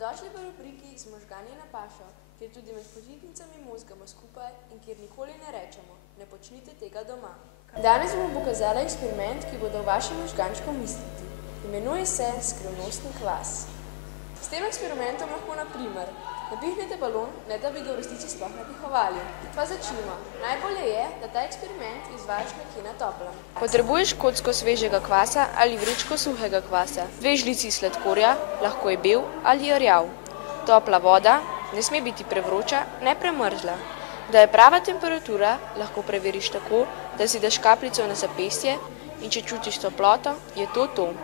Dobrodošli v rubriki z možgani na pašo, kjer tudi med počitnicami mozgamo skupaj in kjer nikoli ne rečemo, ne počnite tega doma. Danes bomo pokazali eksperiment, ki bo dal vašim možgančkom misliti. Imenuje se skrivnostni kvas. S tem eksperimentom lahko na primer napihnete balon, ne da bi ga v resnici sploh napihovali. Pa začnimo. Najbolje je, da ta eksperiment izvajaš nekje na toplem. Potrebuješ kocko svežega kvasa ali vrečko suhega kvasa, 2 žlici sladkorja, lahko je bel ali rjav. Topla voda, ne sme biti prevroča, ne premrzla. Da je prava temperatura, lahko preveriš tako, da si daš kapljico na zapestje in če čutiš toploto, je to.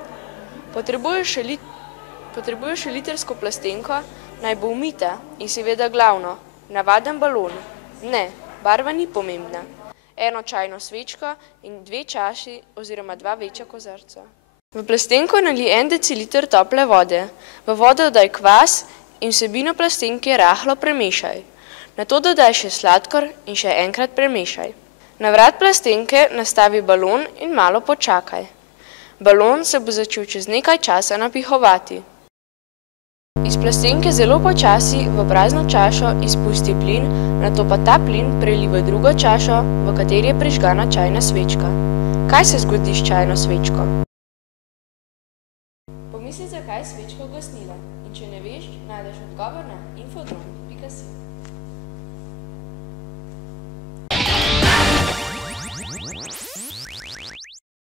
Potrebuješ še litrsko plastenko, naj bo umita in seveda glavno, navaden balon. Ne, barva ni pomembna. 1 čajno svečko in 2 čaši oziroma 2 večja kozarca. V plastenko nalij 1 deciliter tople vode. V vodo dodaj kvas in vsebino plastenke rahlo premešaj. Nato dodaj še sladkor in še enkrat premešaj. Na vrat plastenke nastavi balon in malo počakaj. Balon se bo začel čez nekaj časa napihovati. Iz plastenke zelo počasi v prazno čašo izpusti plin, nato pa ta plin prelij v drugo čašo, v kateri je prižgana čajna svečka. Kaj se zgodi s čajno svečko? Pomisli, zakaj je svečka ugasnila, in če ne veš, najdeš odgovor na infodrom.si.